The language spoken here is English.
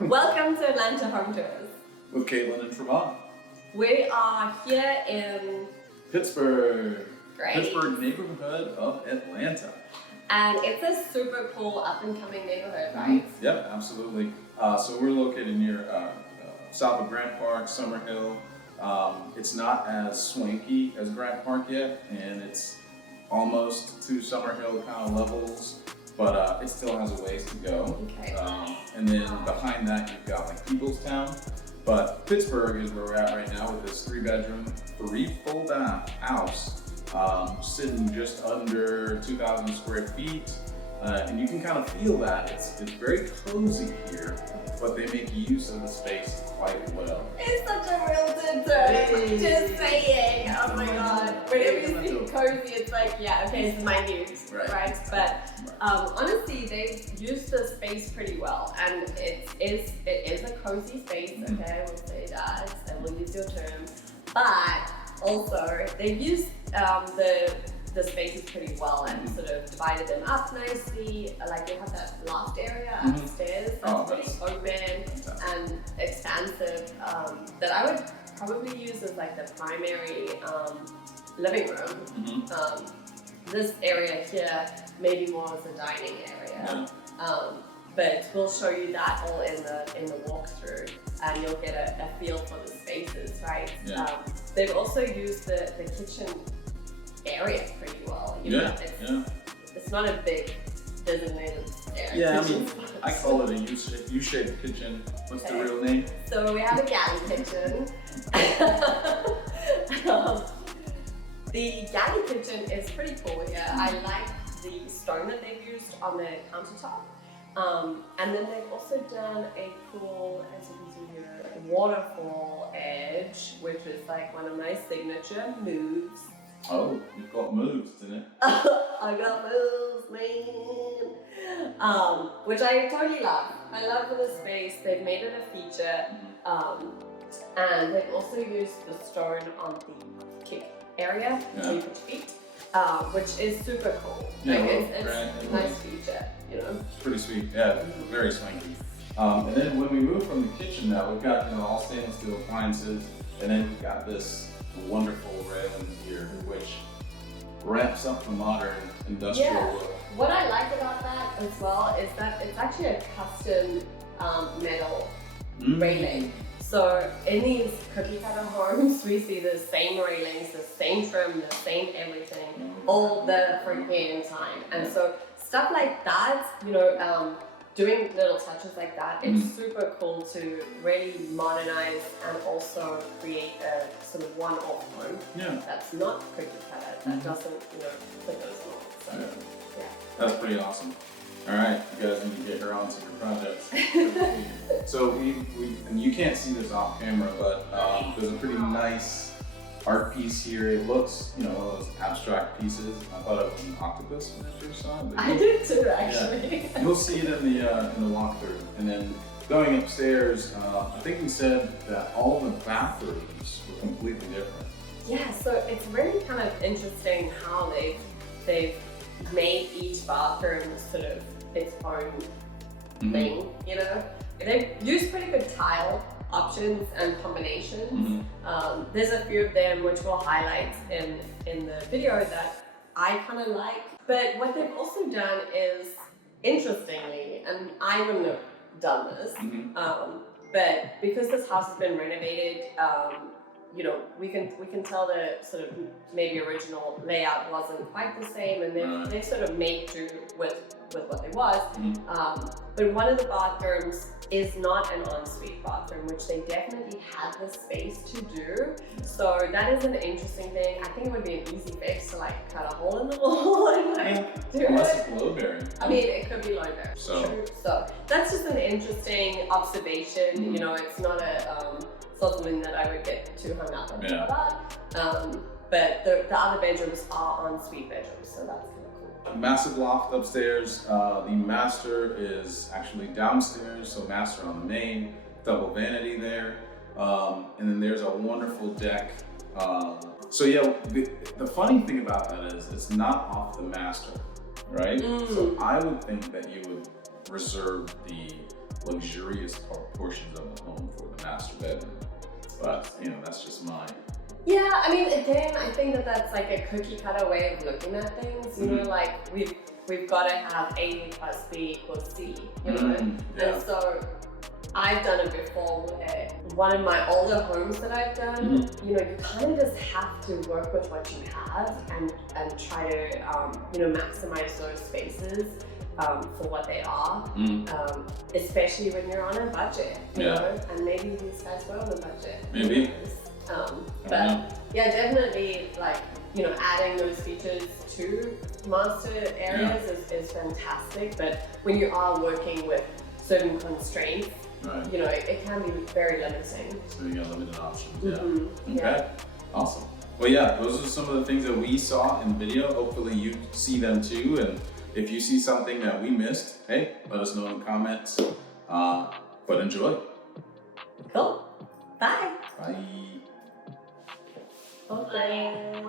Welcome to Atlanta Home Tours. With Caitlin and Trivon. We are here in Pittsburgh. Great. Pittsburgh neighborhood of Atlanta. And it's a super cool up and coming neighborhood, right? Yep, absolutely. So we're located near south of Grant Park, Summerhill. It's not as swanky as Grant Park yet, and it's almost to Summerhill kind of levels, but it still has a ways to go. Okay. And then behind that, you've got like Eaglestown. But Pittsburgh is where we're at right now with this 3-bedroom, 3 full bath house, sitting just under 2,000 square feet. And you can kind of feel that. It's very cozy here, but they make use of the space quite well. It's such a realtor term, just saying. Oh my god. Whenever you see cozy, it's like, yeah, okay, it's minute, right? But honestly, they've used the space pretty well, and it is a cozy space, okay, I will say that, I will use your term. But also, they've used the spaces pretty well and sort of divided them up nicely. Like you have that loft area upstairs that's pretty open and expansive that I would probably use as like the primary living room. This area here maybe more as a dining area. But we'll show you that all in the walkthrough, and you'll get a feel for the spaces, right? They've also used the kitchen area pretty well. You know, it's not a big designated area. Yeah, I mean, I call it a U-shaped kitchen. What's the real name? So we have a galley kitchen. The galley kitchen is pretty cool here. I like the stone that they've used on the countertop. And then they've also done a cool, as you can see here, waterfall edge, which is like one of my signature moves. Oh, you've got moves, didn't it? I got moves, man. Which I totally love. I love the space. They've made it a feature. And they've also used the stone on the kick area, so you put feet, which is super cool. Like it's a nice feature, you know? It's pretty sweet, yeah, very swanky. And then when we move from the kitchen now, we've got all stainless steel appliances, and then we've got this wonderful railing here, which wraps up the modern industrial look. What I like about that as well is that it's actually a custom metal railing. So in these cookie cutter homes, we see the same railings, the same trim, the same everything, all the freaking time. And so stuff like that, you know, doing little touches like that, it's super cool to really modernize and also create a sort of one-off home that's not cookie cutter, that doesn't, you know, put those molds. So, that's pretty awesome. All right, you guys need to get her on to your projects. So and you can't see this off camera, but there's a pretty nice art piece here. It looks, you know, one of those abstract pieces. I thought it was an octopus when I first saw it. I did too, actually. Yeah. You'll see it in the walkthrough. And then going upstairs, I think we said that all the bathrooms were completely different. Yeah, so it's really kind of interesting how they've made each bathroom sort of its own thing, you know? They've used pretty good tile options and combinations. There's a few of them which we'll highlight in the video that I kind of like. But what they've also done is, interestingly, and I wouldn't have done this, but because this house has been renovated, you know, we can tell the sort of maybe original layout wasn't quite the same, and they've sort of made do with what it was. But one of the bathrooms is not an ensuite bathroom, which they definitely had the space to do. So that is an interesting thing. I think it would be an easy fix to like cut a hole in the wall and like do Unless it. it's load bearing. I mean, it could be load bearing. So that's just an interesting observation. You know, it's not something that I would get too hung up on about. But the other bedrooms are ensuite bedrooms, so that's kind of cool. Massive loft upstairs. The master is actually downstairs, so master on the main, double vanity there. And then there's a wonderful deck. So yeah, the funny thing about that is it's not off the master, right? So I would think that you would reserve the luxurious portions of the home for the master bedroom. But, you know, that's just mine. Yeah, I mean, again, I think that that's like a cookie cutter way of looking at things. You know, like we've got to have A plus B equals C, you know? Yeah. And so I've done it before where one of my older homes that I've done, you know, you kind of just have to work with what you have and try to, you know, maximize those spaces for what they are, especially when you're on a budget, you know? And maybe these guys were on a budget. Maybe. But yeah, definitely like, you know, adding those features to master areas is fantastic. But when you are working with certain constraints, you know, it can be very limiting. So you got limited options, Okay, awesome. Well, yeah, those are some of the things that we saw in the video. Hopefully you see them too. And if you see something that we missed, hey, let us know in the comments. But enjoy. Cool. Bye. Bye. Okay.